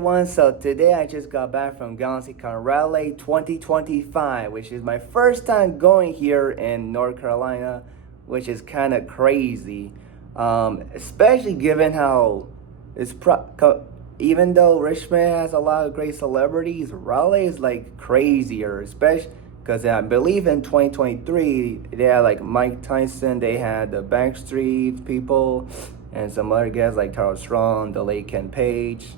everyone, so today I just got back from Galaxycon Raleigh 2025, which is my first time going here in North Carolina, which is kind of crazy, especially given how even though Richmond has a lot of great celebrities, Raleigh is like crazier, especially because I believe in 2023 they had like Mike Tyson, they had the Backstreet people, and some other guys like Charles Strong, the late Ken Page.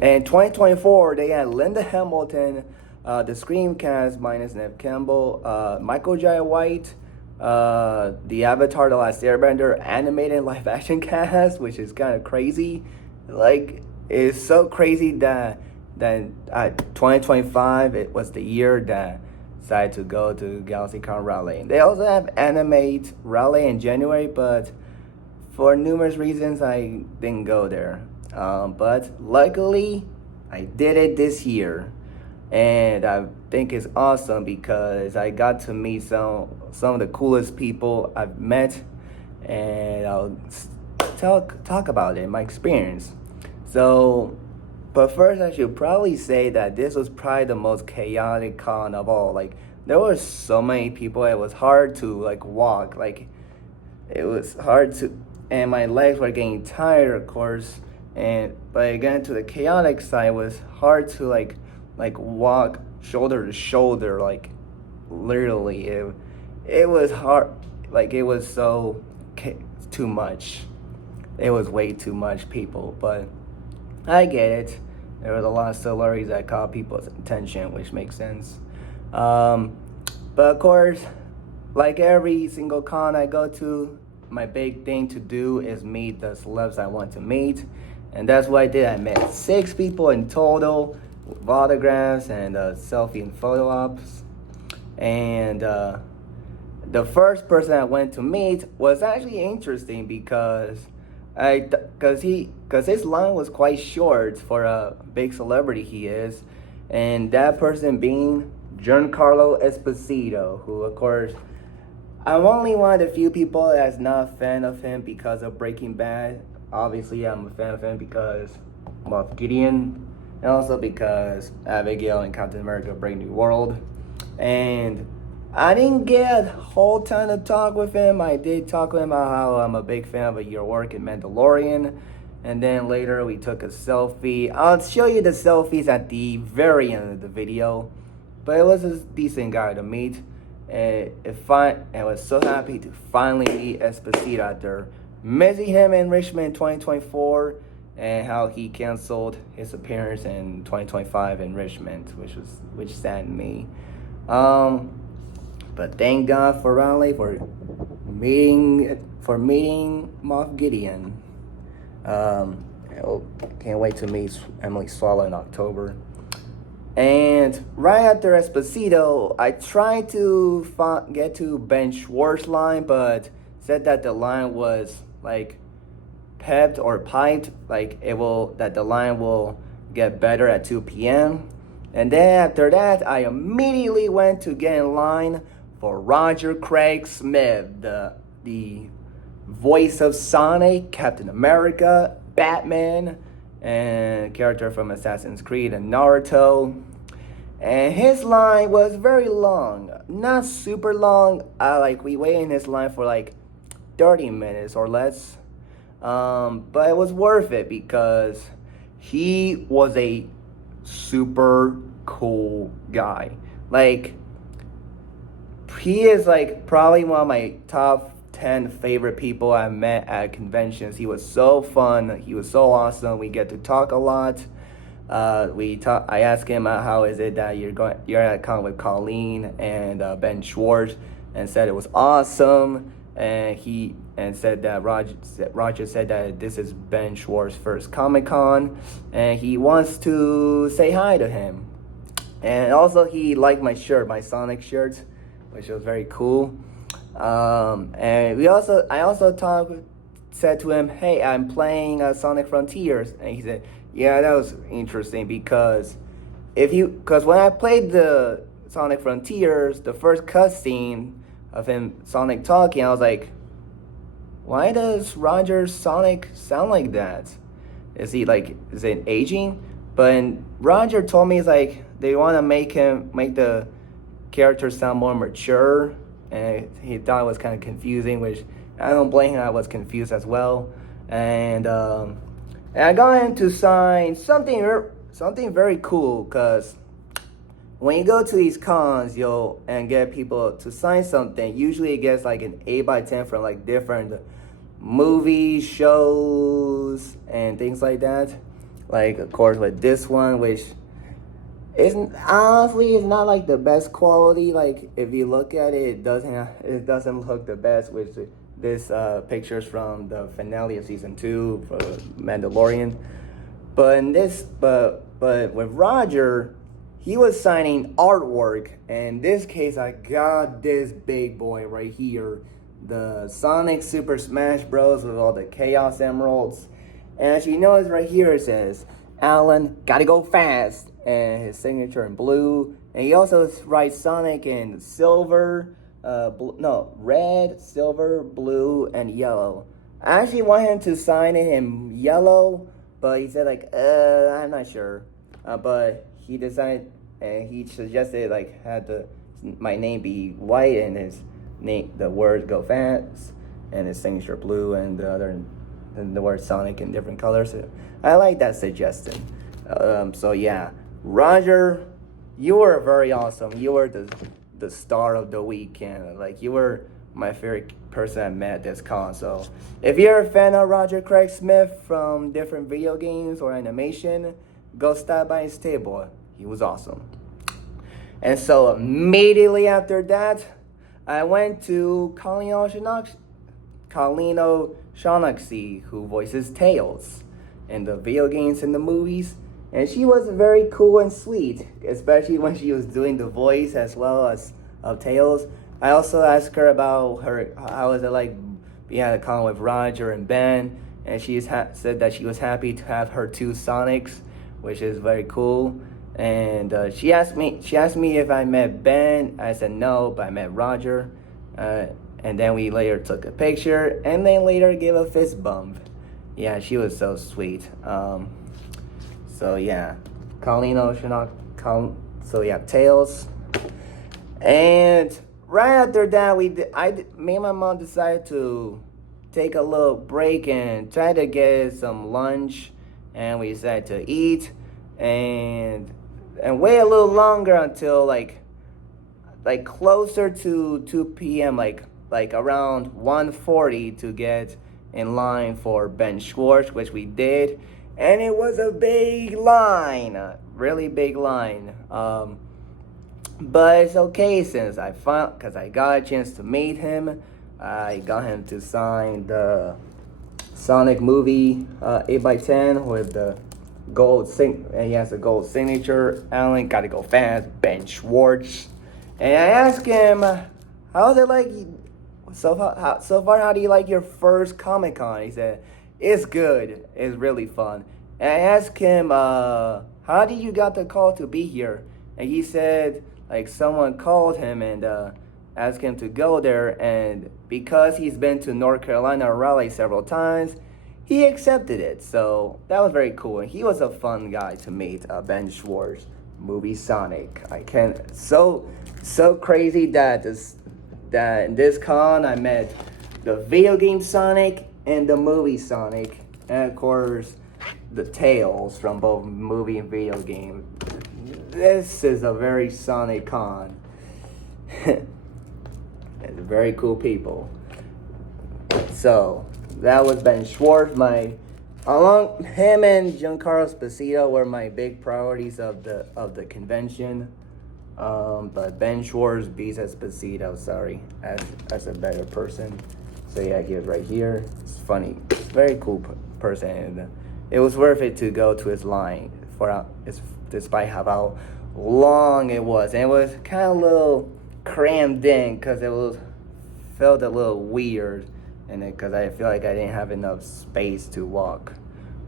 And 2024, they had Linda Hamilton, the Screamcast minus Neve Campbell, Michael Jai White, the Avatar: The Last Airbender animated live action cast, which is kind of crazy. Like, it's so crazy that 2025 it was the year that decided to go to Galaxycon Raleigh. They also have Animate Raleigh in January, but for numerous reasons I didn't go there. But luckily I did it this year, and I think it's awesome because I got to meet some of the coolest people I've met, and I'll talk about it, my experience. So, but first I should probably say that this was probably the most chaotic con of all. Like, there were so many people, it was hard to like walk. Like, it was hard to, and my legs were getting tired, of course. But again, to the chaotic side, it was hard to like walk shoulder to shoulder, like literally. It was hard, like it was so too much. It was way too much people, but I get it. There was a lot of celebrities that caught people's attention, which makes sense. But of course, like every single con I go to, my big thing to do is meet the celebs I want to meet. And that's what I did. I met 6 people in total with autographs and selfie and photo ops. And the first person I went to meet was actually interesting because his line was quite short for a big celebrity he is. And that person being Giancarlo Esposito, who of course, I'm only one of the few people that's not a fan of him because of Breaking Bad. Obviously, I'm a fan of him because Moff Gideon, and also because Abigail and Captain America: Brave New World. And I didn't get a whole ton of talk with him. I did talk with him about how I'm a big fan of your work in Mandalorian. And then later we took a selfie. I'll show you the selfies at the very end of the video. But it was a decent guy to meet. And I was so happy to finally meet Esposito after missing him in Richmond in 2024 and how he canceled his appearance in 2025 in Richmond, which saddened me. But thank God for Raleigh for meeting Moff Gideon. Can't wait to meet Emily Swallow in October. And right after Esposito, I tried to get to Ben Schwartz line, but said that the line was like pepped or piped, like that the line will get better at 2 p.m. And then after that, I immediately went to get in line for Roger Craig Smith, the voice of Sonic, Captain America, Batman, and character from Assassin's Creed and Naruto. And his line was very long, not super long. We waited in his line for like 30 minutes or less. But it was worth it because he was a super cool guy. Like, he is like probably one of my top 10 favorite people I've met at conventions. He was so fun. He was so awesome. We get to talk a lot. I asked him how is it that you're at a con with Colleen and Ben Schwartz, and said it was awesome. And said that Roger said that this is Ben Schwartz's first Comic-Con, and he wants to say hi to him. And also he liked my shirt, my Sonic shirt, which was very cool. And I also said to him, hey, I'm playing Sonic Frontiers. And he said, yeah, that was interesting because when I played the Sonic Frontiers, the first cutscene of Sonic talking, I was like, why does Roger's Sonic sound like that? Is it aging? But Roger told me it's like they want to make the character sound more mature, and he thought it was kind of confusing, which I don't blame him. I was confused as well, and I got him to sign something very cool, because when you go to these cons, and get people to sign something, usually it gets like an 8x10 from like different movies, shows, and things like that. Like, of course, with this one, which isn't, honestly, it's not like the best quality. Like, if you look at it, it doesn't look the best. Which this pictures from the finale of season 2 for Mandalorian. But with Roger, he was signing artwork. And in this case, I got this big boy right here, the Sonic Super Smash Bros. With all the Chaos Emeralds. And as you notice right here, it says, "Alan, gotta go fast," and his signature in blue. And he also writes Sonic in silver, red, silver, blue, and yellow. I actually want him to sign it in yellow, but he said like, I'm not sure. But he decided, and he suggested like my name be white and his name, the words "go fast," and his signature blue, and the word Sonic in different colors. I like that suggestion. So yeah, Roger, you were very awesome. You were the star of the weekend. Like, you were my favorite person I met at this con. So if you're a fan of Roger Craig Smith from different video games or animation, go stop by his table. He was awesome. And so immediately after that, I went to Colleen O'Shaughnessy, who voices Tails in the video games and the movies. And she was very cool and sweet, especially when she was doing the voice as well as of Tails. I also asked her about how was it like being at a con with Roger and Ben, and she said that she was happy to have her 2 Sonics, which is very cool. And she asked me if I met Ben. I said no, but I met Roger. And then we later took a picture, and then later gave a fist bump. Yeah, she was so sweet. So yeah, Tails. And right after that, me and my mom decided to take a little break and try to get some lunch, and we decided to eat and wait a little longer until like closer to 2 p.m. like around 1:40 to get in line for Ben Schwartz, which we did, and it was a big line, a really big line. But it's okay, since because I got a chance to meet him. I got him to sign the Sonic movie 8x10 with the gold and he has a gold signature. Alan, gotta go fast, Ben Schwartz. And I asked him, how's it like so far, how do you like your first Comic-Con? He said, it's good, it's really fun. And I asked him, how did you got the call to be here? And he said, like, someone called him and asked him to go there, and because he's been to North Carolina, Raleigh several times, he accepted it. So that was very cool, and he was a fun guy to meet. Ben Schwartz, movie Sonic. I can't, so crazy that in this con I met the video game Sonic and the movie Sonic, and of course the Tails from both movie and video game. This is a very Sonic con. It's very cool people. So that was Ben Schwartz. Along him and Giancarlo Esposito were my big priorities of the convention. But Ben Schwartz beats Esposito, sorry, as a better person. So yeah, he was right here. It's funny. It's a very cool person, and it was worth it to go to his line despite how long it was. And it was kind of a little crammed in because felt a little weird, and because I feel like I didn't have enough space to walk,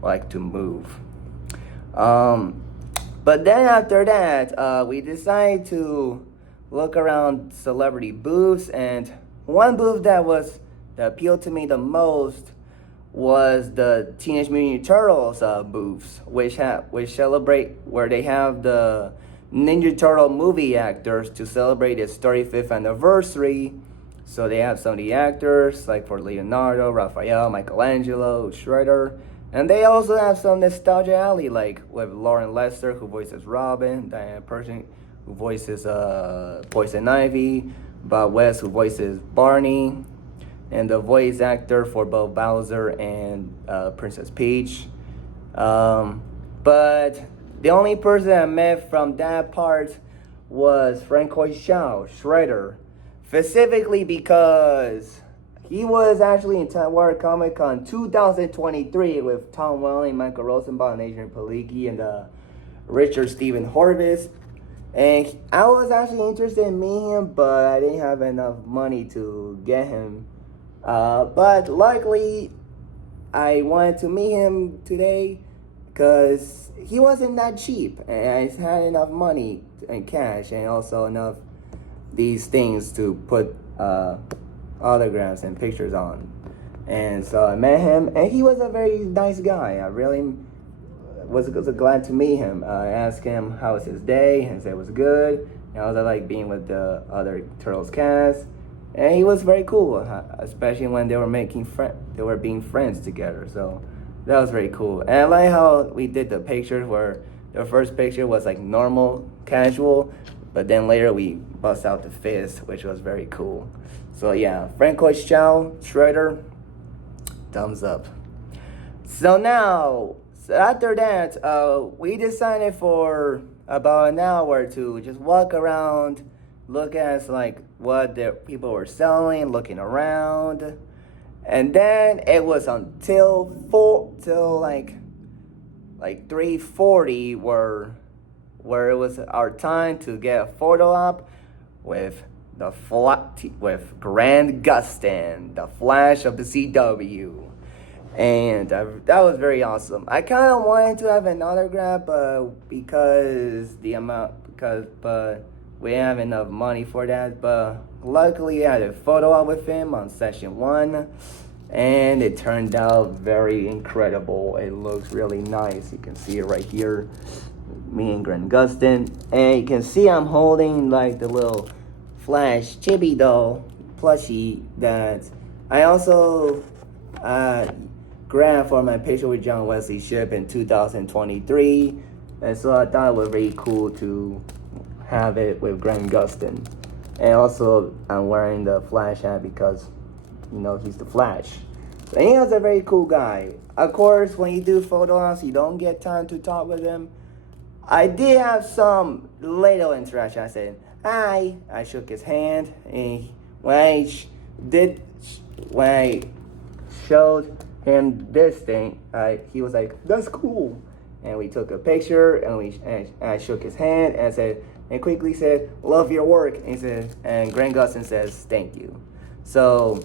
like to move. But then after that, we decided to look around celebrity booths, and one booth that appealed to me the most was the Teenage Mutant Ninja Turtles booths, which celebrate where they have the Ninja Turtle movie actors to celebrate its 35th anniversary. So they have some of the actors, like for Leonardo, Raphael, Michelangelo, Shredder. And they also have some Nostalgia Alley, like with Lauren Lester, who voices Robin, Diana Pershing, who voices Poison Ivy, Bob West, who voices Barney, and the voice actor for both Bowser and Princess Peach. But the only person I met from that part was Francois Xiao, Shredder, specifically because he was actually in Taiwan Comic Con 2023 with Tom Welling, Michael Rosenbaum, and Adrian Palicki, and Richard Stephen Horvitz. And I was actually interested in meeting him, but I didn't have enough money to get him. But luckily, I wanted to meet him today because he wasn't that cheap, and I had enough money and cash, and also enough these things to put autographs and pictures on. And so I met him, and he was a very nice guy. I really was glad to meet him. I asked him how was his day, and he said it was good. And I was like being with the other Turtles cast, and he was very cool, especially when they were being friends together. So that was very cool. And I like how we did the pictures where the first picture was like normal, casual, but then later we bust out the fist, which was very cool. So yeah, Francois Xiao, Shredder, thumbs up. So now, after that, we decided for about an hour to just walk around, look at like what the people were selling, looking around. And then it was until like 3:40 where it was our time to get a photo op with with Grand Gustin, the Flash of the CW. And that was very awesome. I kind of wanted to have an autograph, but but we didn't have enough money for that. But luckily, I had a photo op with him on session 1, and it turned out very incredible. It looks really nice. You can see it right here, me and Grand Gustin, and you can see I'm holding like the little Flash chibi doll plushie that I also grabbed for my picture with John Wesley Shipp in 2023, and so I thought it was really cool to have it with Grand Gustin. And also I'm wearing the Flash hat because he's the Flash. So he was a very cool guy. Of course, when you do photo ops, you don't get time to talk with him. I did have some little interaction. I said hi. I shook his hand, and when I showed him this thing, he was like, "That's cool." And we took a picture, and I shook his hand and quickly said, "Love your work." And Grant Gustin says, "Thank you." So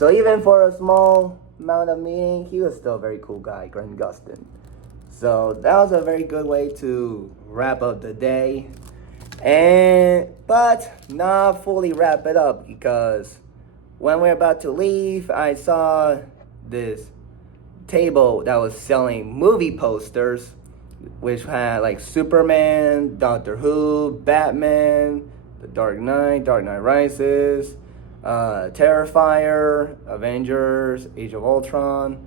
even for a small amount of meeting, he was still a very cool guy, Grant Gustin. So that was a very good way to wrap up the day. But not fully wrap it up, because when we're about to leave, I saw this table that was selling movie posters, which had like Superman, Doctor Who, Batman, The Dark Knight Rises, Terrifier, Avengers, Age of Ultron,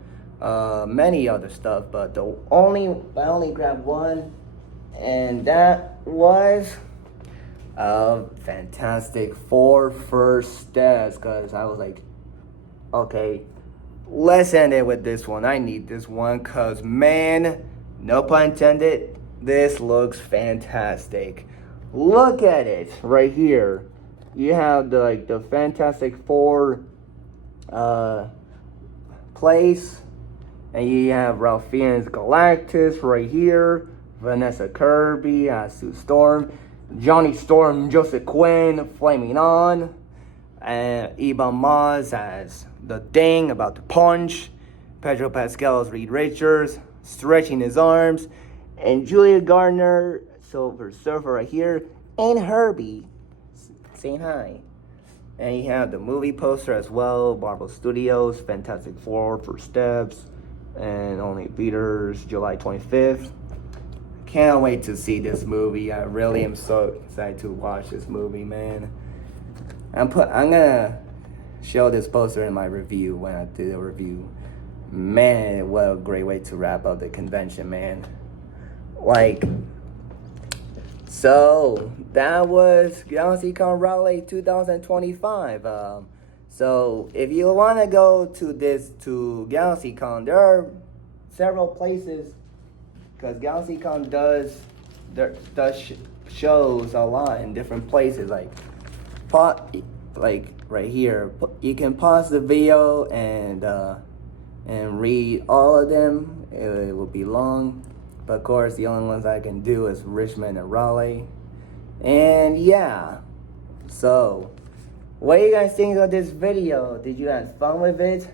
many other stuff, but I only grabbed one, and that was Fantastic Four First Steps, because I was like, okay, let's end it with this one. I need this one, because man, no pun intended, this looks fantastic. Look at it right here. You have the Fantastic Four place, and you have Ralph Fiennes Galactus right here, Vanessa Kirby as Sue Storm, Johnny Storm, Joseph Quinn, Flaming On, and Ebon Moss as the Thing about to punch, Pedro Pascal as Reed Richards, stretching his arms, and Julia Gardner, Silver Surfer right here, and Herbie saying hi. And you have the movie poster as well, Marvel Studios, Fantastic Four, First Steps, and only theaters July 25th. Can't wait to see this movie. I really am so excited to watch this movie, man. I'm gonna show this poster in my review when I do the review. Man, what a great way to wrap up the convention, man. Like, so that was Galaxycon Raleigh 2025. So if you want to go to Galaxycon, there are several places, because Galaxycon does shows a lot in different places. Like right here, you can pause the video and read all of them. It will be long, but of course the only ones I can do is Richmond and Raleigh. And yeah, so what do you guys think of this video? Did you have fun with it?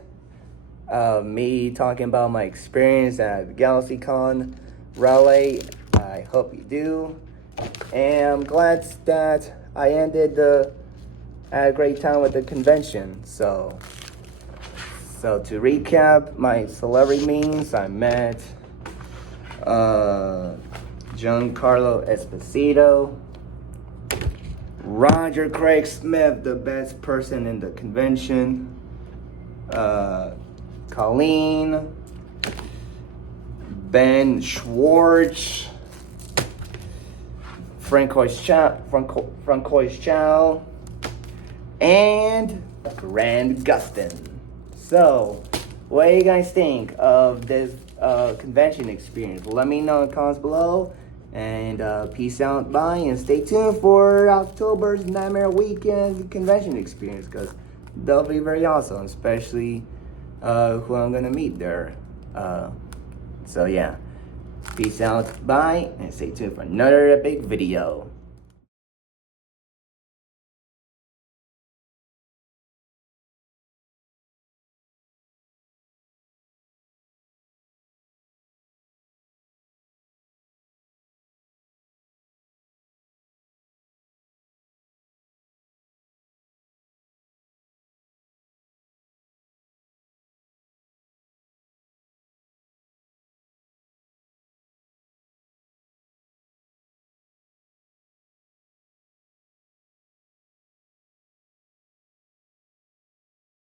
Me talking about my experience at Galaxycon Raleigh. I hope you do. And I'm glad that I had a great time with the convention. So to recap my celebrity meetings, I met Giancarlo Esposito, Roger Craig Smith, the best person in the convention, Colleen, Ben Schwartz, Francois Chow, and Grand Gustin. So, what do you guys think of this convention experience? Let me know in the comments below. And peace out, bye, and stay tuned for October's Nightmare Weekend convention experience, because they'll be very awesome, especially who I'm gonna meet there. So yeah, peace out, bye, and stay tuned for another big video.